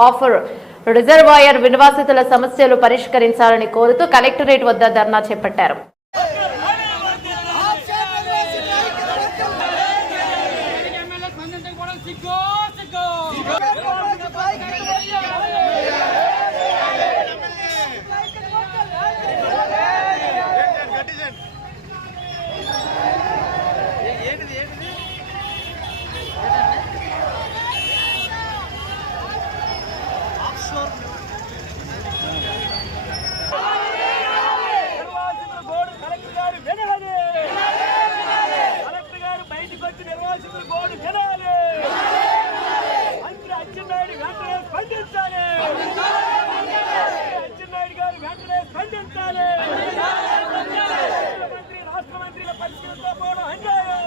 Offer reservoir వినివాసితుల సమస్యలు పరిష్కరించాలని కోరుతూ కలెక్టరేట్ వద్ద ధర్నా చేపట్టారు ఎమ్మెల్యే స్పందించకపోవడం సిగ్గు సిగ్గు నిర్వాసితుల గోడు కలెక్టర్ గారు వినాలి కలెక్టర్ గారు బయటకు వచ్చి నిర్వాసితుల గోడు వినాలి మంత్రి అచ్చెన్నాయుడు వెంటనే స్పందించాలి అచ్చెన్నాయుడు గారు వెంటనే స్పందించాలి ముఖ్యమంత్రి రాష్ట్ర మంత్రుల పరిస్థితులతో అన్యాయం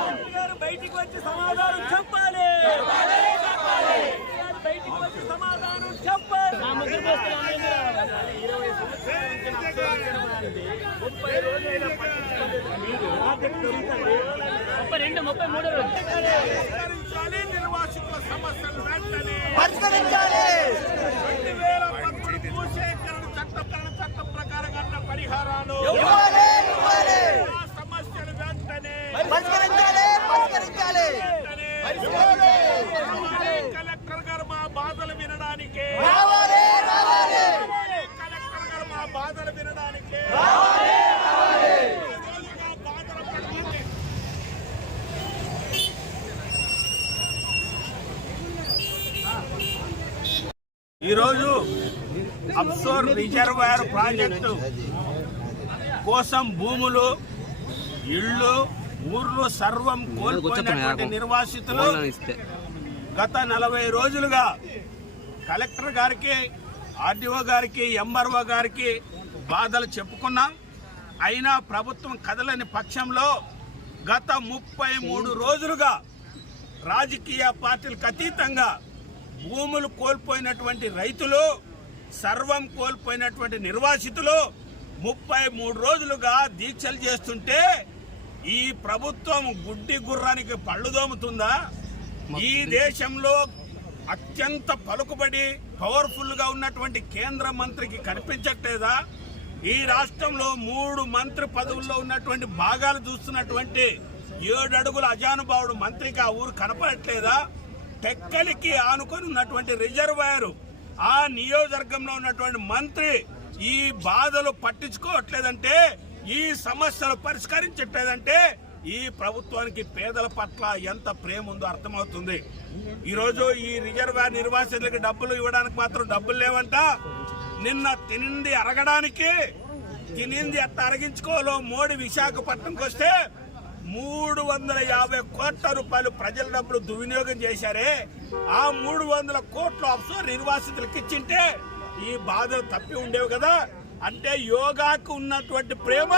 మంత్రి గారు బయటికి వచ్చి సమాధానం చెప్పాలి మంత్రి గారు బయటికి వచ్చి సమాధానం చెప్పాలి ఇరవై సంవత్సరాల నుంచి నా ఉద్యోగం ముప్పై పట్టించుకోలేదు. ముప్పై రెండు ముప్పై మూడు రోజు పరిష్కరించాలి నిర్వాసితుల సమస్యలు వెంటనే పరిష్కరించాలి రెండు వేల పదమూడు భూసేకరణ చట్టం చట్టం ప్రకారం అన్న పరిహారాలు ఇవ్వాలి ఇవ్వాలి ఆ సమస్యలు వెంటనే పరిష్కరించాలి పరిష్కరించాలి వెంటనే రావాలి. కలెక్టర్ గారు మా బాధలు వినడానికి రావాలి రావాలి కలెక్టర్ గారు మా బాధలు వినడానికి రోజుగా బాధలు పడుతుంది ఈరోజు అప్సోర్ రిజర్వాయర్ ప్రాజెక్టు కోసం భూములు ఇళ్ళు ఊర్లు సర్వం కోల్పోయినటువంటి నిర్వాసితులు గత నలభై రోజులుగా కలెక్టర్ గారికి ఆర్డీఓ గారికి ఎంఆర్ఓ గారికి బాధలు చెప్పుకున్నాం. అయినా ప్రభుత్వం కదలని పక్షంలో గత ముప్పై మూడు రోజులుగా రాజకీయ పార్టీలకు అతీతంగా భూములు కోల్పోయినటువంటి రైతులు సర్వం కోల్పోయినటువంటి నిర్వాసితులు ముప్పై మూడు రోజులుగా దీక్షలు చేస్తుంటే ఈ ప్రభుత్వం గుడ్డి గుర్రానికి పళ్ళు దోముతుందా? ఈ దేశంలో అత్యంత పలుకుబడి పవర్ఫుల్గా ఉన్నటువంటి కేంద్ర మంత్రికి కనిపించట్లేదా? ఈ రాష్ట్రంలో మూడు మంత్రి పదవుల్లో ఉన్నటువంటి భాగాలు చూస్తున్నటువంటి ఏడు అడుగుల అజానుభావుడు మంత్రికి ఆ ఊరు కనపడట్లేదా? టెక్కలికి ఆనుకొని ఉన్నటువంటి రిజర్వాయర్ ఆ నియోజకవర్గంలో ఉన్నటువంటి మంత్రి ఈ బాధలు పట్టించుకోవట్లేదంటే ఈ సమస్యలు పరిష్కరించట్లేదంటే ఈ ప్రభుత్వానికి పేదల పట్ల ఎంత ప్రేమ ఉందో అర్థమవుతుంది. ఈరోజు ఈ రిజర్వాయర్ నిర్వాసితులకు డబ్బులు ఇవ్వడానికి మాత్రం డబ్బులు లేవంట. నిన్న తినింది అరగడానికి తినింది అట్ట అరగించుకోవాలో మోడీ విశాఖపట్నంకి వస్తే మూడు వందల యాభై కోట్ల రూపాయలు ప్రజల డబ్బులు దుర్వినియోగం చేశారే. ఆ మూడు వందల కోట్ల అప్సోర్ నిర్వాసితులకు ఇచ్చింటే ఈ బాధలు తప్పి ఉండేవి కదా. అంటే యోగాకు ఉన్నటువంటి ప్రేమ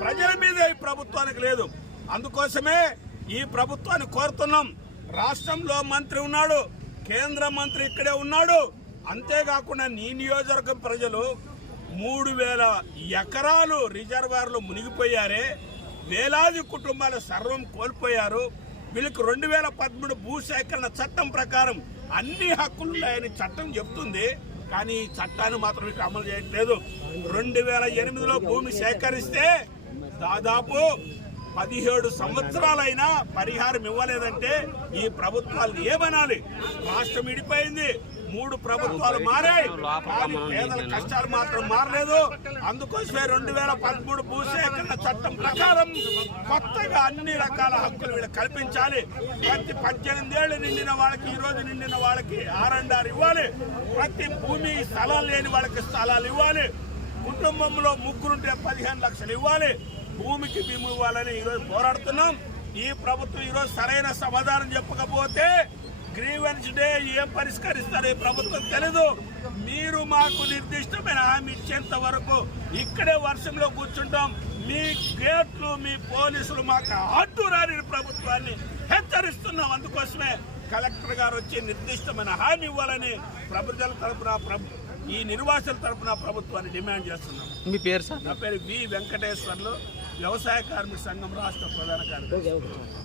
ప్రజల మీద ఈ ప్రభుత్వానికి లేదు. అందుకోసమే ఈ ప్రభుత్వాన్ని కోరుతున్నాం. రాష్ట్రంలో మంత్రి ఉన్నాడు కేంద్ర మంత్రి ఇక్కడే ఉన్నాడు. అంతేకాకుండా నీ నియోజకవర్గం ప్రజలు మూడు వేల ఎకరాలు రిజర్వాయర్లు మునిగిపోయారే. వేలాది కుటుంబాలు సర్వం కోల్పోయారు. వీళ్ళకి రెండు వేల పదమూడు భూసేకరణ చట్టం ప్రకారం అన్ని హక్కులు ఉన్నాయని చట్టం చెప్తుంది. కానీ ఈ చట్టాన్ని మాత్రం ఇక్కడ అమలు చేయట్లేదు. రెండు వేల ఎనిమిదిలో భూమి సేకరిస్తే దాదాపు పదిహేడు సంవత్సరాలైనా పరిహారం ఇవ్వలేదంటే ఈ ప్రభుత్వాలు ఏమనాలి? రాష్ట్రం విడిపోయింది మూడు ప్రభుత్వాలు మారాయి. పేదల కష్టాలు మాత్రం మారలేదు. అందుకోసమే రెండు వేల పదమూడు భూసేకరణ చట్టం ప్రకారం కొత్తగా అన్ని రకాల హక్కులు వీళ్ళు కల్పించాలి. ప్రతి పద్దెనిమిది ఏళ్ళు నిండిన వాళ్ళకి ఈ రోజు నిండిన వాళ్ళకి ఆర్ఎండ్ఆర్ ఇవ్వాలి. ప్రతి భూమి స్థలాలు లేని వాళ్ళకి స్థలాలు ఇవ్వాలి. కుటుంబంలో ముగ్గురుంటే పదిహేను లక్షలు ఇవ్వాలి. భూమికి భీము ఇవ్వాలని ఈరోజు పోరాడుతున్నాం. ఈ ప్రభుత్వం ఈరోజు సరైన సమాధానం చెప్పకపోతే గ్రీవెన్స్ డే ఏం పరిష్కరిస్తారు ప్రభుత్వం తెలీదు. మీరు మాకు నిర్దిష్టమైన హామీ ఇచ్చేంత వరకు ఇక్కడే వర్షంలో కూర్చుంటాం. మీ గేట్లు మీ పోలీసులు మాకు అడ్డు రాని ప్రభుత్వాన్ని హెచ్చరిస్తున్నాం. అందుకోసమే కలెక్టర్ గారు వచ్చి నిర్దిష్టమైన హామీ ఇవ్వాలని ప్రభుత్వాల తరపున ప్రభు ఈ నిర్వాసుల తరపున ప్రభుత్వాన్ని డిమాండ్ చేస్తున్నాం. మీ పేరు సార్? నా పేరు వి వెంకటేశ్వర్లు వ్యవసాయ కార్మిక సంఘం రాష్ట్ర ప్రధాన కార్యదర్శి.